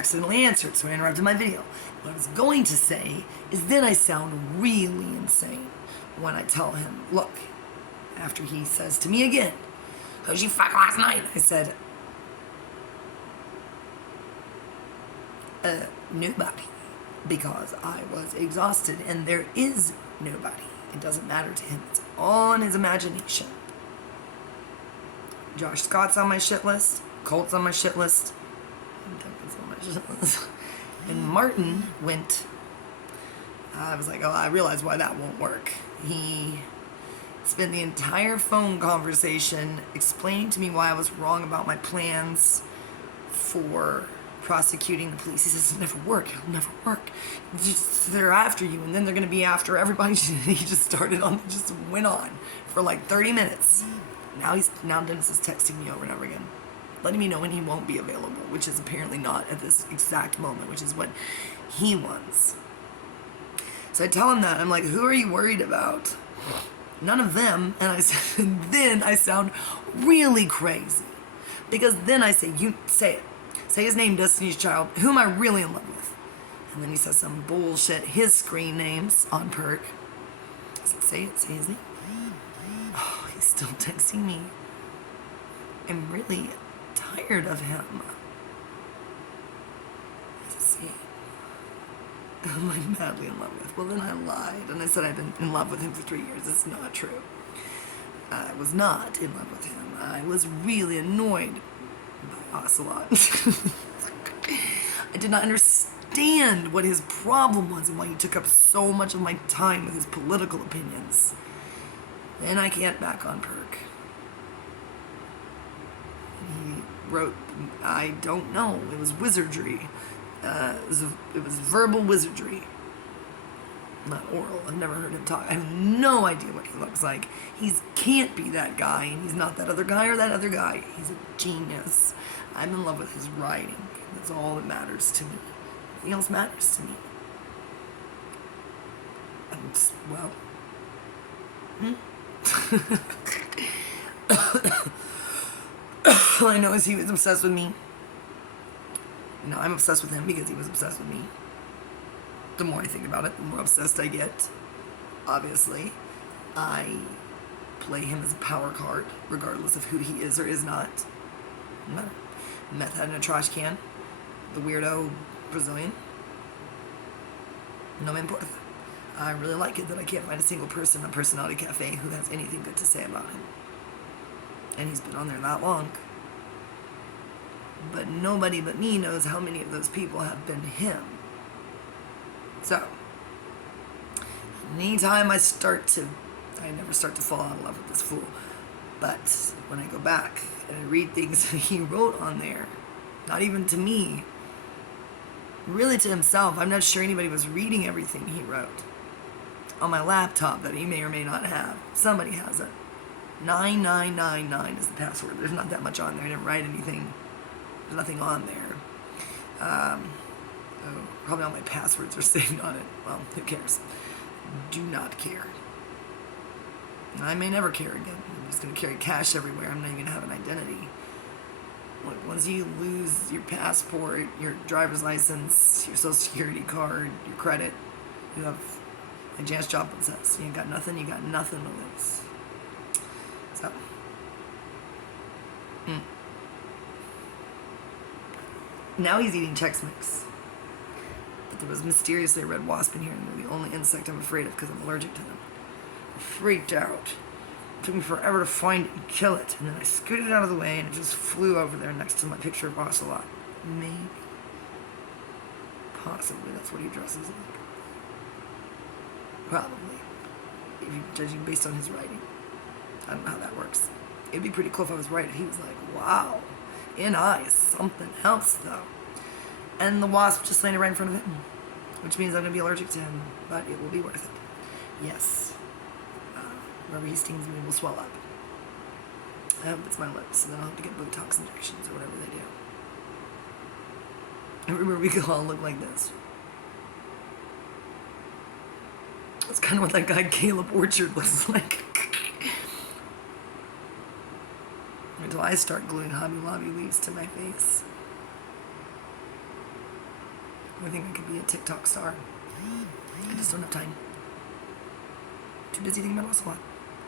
accidentally answered, so I interrupted my video. What I was going to say is then I sound really insane when I tell him, look, after he says to me again, "Who'd you fuck last night?" I said, nobody, because I was exhausted, and there is nobody. It doesn't matter to him. It's all in his imagination. Josh Scott's on my shit list. Colt's on my shit list. Duncan's on my shit list. And Martin went, I was like, oh, I realize why that won't work. He spent the entire phone conversation explaining to me why I was wrong about my plans for prosecuting the police. He says, it'll never work. It'll never work. They're after you, and then they're going to be after everybody. He just went on for like 30 minutes. Now Dennis is texting me over and over again, letting me know when he won't be available, which is apparently not at this exact moment, which is what he wants. So I tell him that. I'm like, who are you worried about? None of them. And I said, and then I sound really crazy. Because then I say, you say it. Say his name, Destiny's Child. Who am I really in love with? And then he says some bullshit. His screen names on perk. I said, say it. Say his name. Oh, he's still texting me. I'm really tired of him. I just say it. Who am I madly in love with? Well, then I lied. And I said I've been in love with him for 3 years. It's not true. I was not in love with him. I was really annoyed by Ocelot. I did not understand what his problem was and why he took up so much of my time with his political opinions. Then I can't back on perk. He wrote, I don't know, it was wizardry. It was verbal wizardry. Not oral. I've never heard him talk. I have no idea what he looks like. He can't be that guy, and he's not that other guy or that other guy. He's a genius. I'm in love with his writing. That's all that matters to me. Nothing else matters to me. Well. All I know is he was obsessed with me. No, I'm obsessed with him because he was obsessed with me. The more I think about it, the more obsessed I get. Obviously, I play him as a power card, regardless of who he is or is not. Meth head in a trash can. The weirdo Brazilian. No me importa. I really like it that I can't find a single person on Personality Cafe who has anything good to say about him. And he's been on there that long. But nobody but me knows how many of those people have been him. So, anytime I never start to fall out of love with this fool. But when I go back and I read things that he wrote on there, not even to me, really to himself, I'm not sure anybody was reading everything he wrote. On my laptop that he may or may not have. Somebody has it. 9999 is the password. There's not that much on there. I didn't write anything. There's nothing on there. Probably all my passwords are saved on it. Well, who cares? Do not care. I may never care again. I'm just going to carry cash everywhere. I'm not even going to have an identity. Look, once you lose your passport, your driver's license, your social security card, your credit, you have, like Janis Joplin says, you ain't got nothing, you got nothing to lose. So. Now he's eating Chex Mix. But there was mysteriously a red wasp in here, and they're the only insect I'm afraid of because I'm allergic to them. I freaked out. It took me forever to find it and kill it, and then I scooted out of the way and it just flew over there next to my picture of Ocelot. Maybe. Possibly that's what he dresses like. Probably. If you're judging based on his writing. I don't know how that works. It'd be pretty cool if I was right if he was like, wow, in eyes, something else though. And the wasp just landed right in front of him, which means I'm going to be allergic to him, but it will be worth it. Yes. Wherever he stings me will swell up. I hope it's my lips, and then I'll have to get botox injections or whatever they do. Everywhere we go, I'll look like this. That's kind of what that guy Caleb Orchard looks like. Until I start gluing Hobby Lobby leaves to my face. I think I could be a TikTok star. I just don't have time. Too busy thinking about loss a lot.